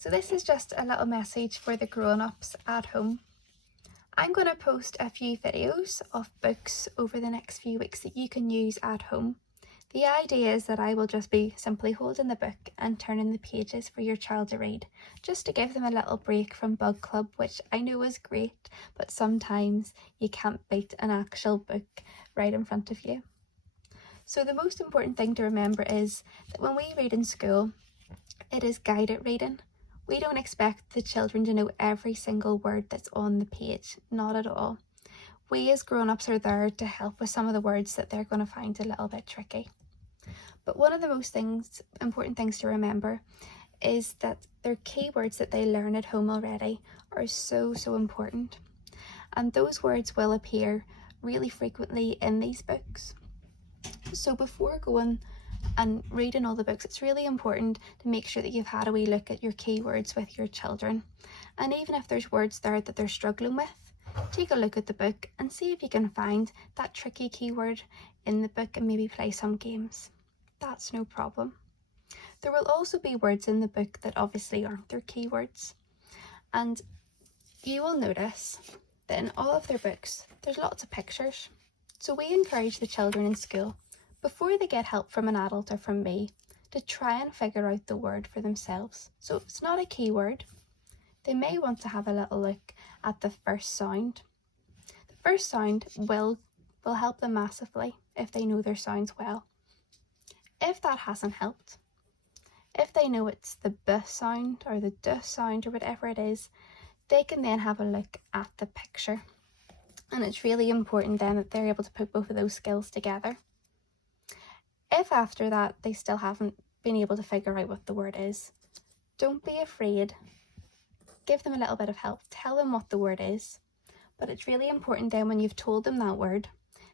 So this is just a little message for the grown-ups at home. I'm going to post a few videos of books over the next few weeks that you can use at home. The idea is that I will just be simply holding the book and turning the pages for your child to read, just to give them a little break from book club, which I know is great, but sometimes you can't beat an actual book right in front of you. So the most important thing to remember is that when we read in school, it is guided reading. We don't expect the children to know every single word that's on the page, not at all. We as grown-ups are there to help with some of the words that they're going to find a little bit tricky. But one of the most important things to remember is that their keywords that they learn at home already are so important. And those words will appear really frequently in these books. So before going and reading all the books, it's really important to make sure that you've had a wee look at your keywords with your children. And even if there's words there that they're struggling with, take a look at the book and see if you can find that tricky keyword in the book and maybe play some games. That's no problem. There will also be words in the book that obviously aren't their keywords. And you will notice that in all of their books, there's lots of pictures. So we encourage the children in school, before they get help from an adult or from me, to try and figure out the word for themselves. So if it's not a keyword, they may want to have a little look at the first sound. The first sound will help them massively if they know their sounds well. If that hasn't helped, if they know it's the B sound or the D sound or whatever it is, they can then have a look at the picture. And it's really important then that they're able to put both of those skills together. If after that they still haven't been able to figure out what the word is, don't be afraid. Give them a little bit of help. Tell them what the word is. But it's really important then when you've told them that word,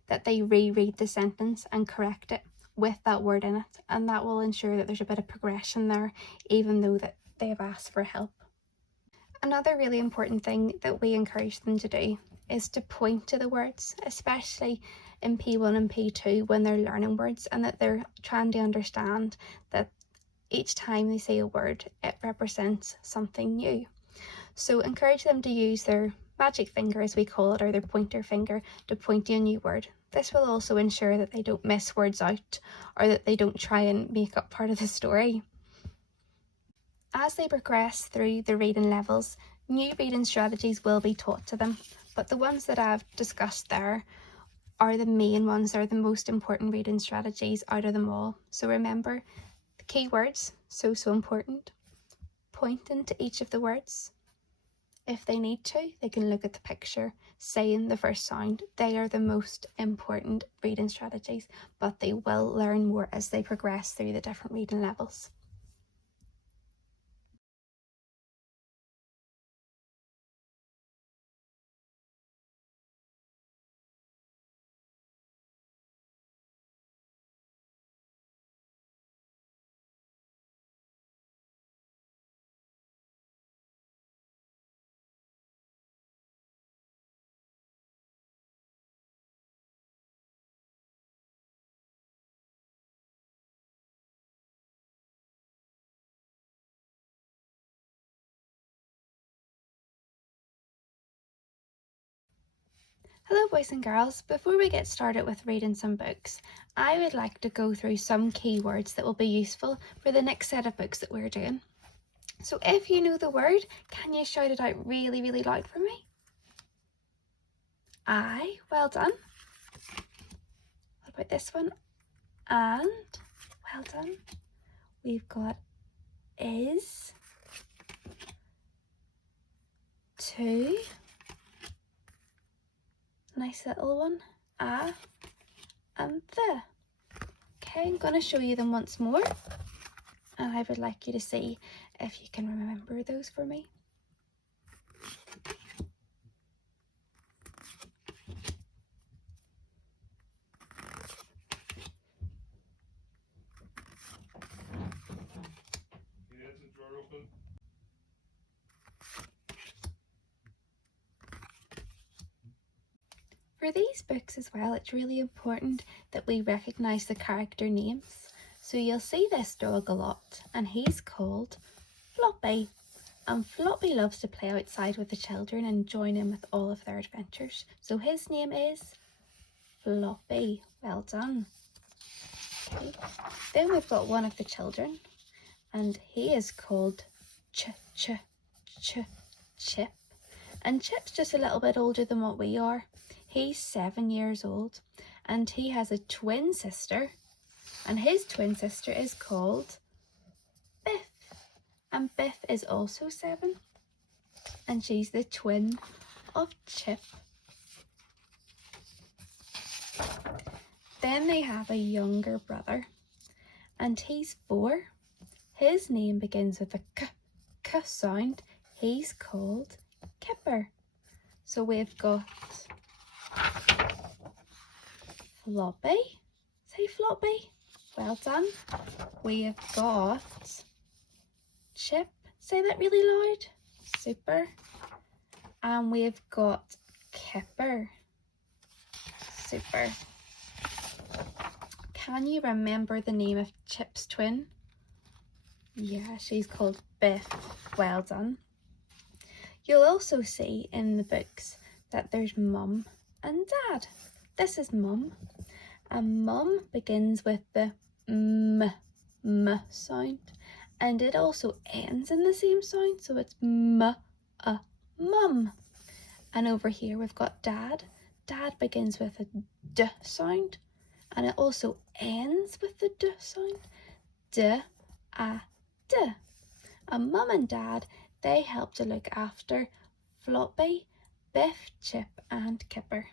that they reread the sentence and correct it with that word in it. And that will ensure that there's a bit of progression there, even though that they have asked for help. Another really important thing that we encourage them to do is to point to the words, especially in P1 and P2 when they're learning words, and that they're trying to understand that each time they say a word, it represents something new. So encourage them to use their magic finger, as we call it, or their pointer finger, to point to a new word. This will also ensure that they don't miss words out, or that they don't try and make up part of the story. As they progress through the reading levels, new reading strategies will be taught to them, but the ones that I've discussed there are the main ones, are the most important reading strategies out of them all. So remember, the keywords, so important. Pointing to each of the words. If they need to, they can look at the picture, saying the first sound. They are the most important reading strategies, but they will learn more as they progress through the different reading levels. Hello boys and girls, before we get started with reading some books, I would like to go through some keywords that will be useful for the next set of books that we're doing. So if you know the word, can you shout it out really loud for me? I, well done. What about this one? And, well done. We've got is, to, nice little one, and the. Okay, I'm going to show you them once more, and I would like you to see if you can remember those for me. For these books as well, it's really important that we recognise the character names. So you'll see this dog a lot, and he's called Floppy. And Floppy loves to play outside with the children and join in with all of their adventures. So his name is Floppy. Well done. Okay. Then we've got one of the children, and he is called Chip. And Chip's just a little bit older than what we are. He's 7 years old, and he has a twin sister, and his twin sister is called Biff. And Biff is also 7, and she's the twin of Chip. Then they have a younger brother, and he's 4. His name begins with a k sound. He's called Kipper. So we've got Floppy. Say Floppy. Well done. We've got Chip. Say that really loud. Super. And we've got Kipper. Super. Can you remember the name of Chip's twin? Yeah, she's called Biff. Well done. You'll also see in the books that there's Mum and Dad. This is Mum. And Mum begins with the m sound. And it also ends in the same sound. So it's mum. And over here we've got Dad. Dad begins with a d sound. And it also ends with the d sound. D. And Mum and Dad, they help to look after Floppy, Biff, Chip and Kipper.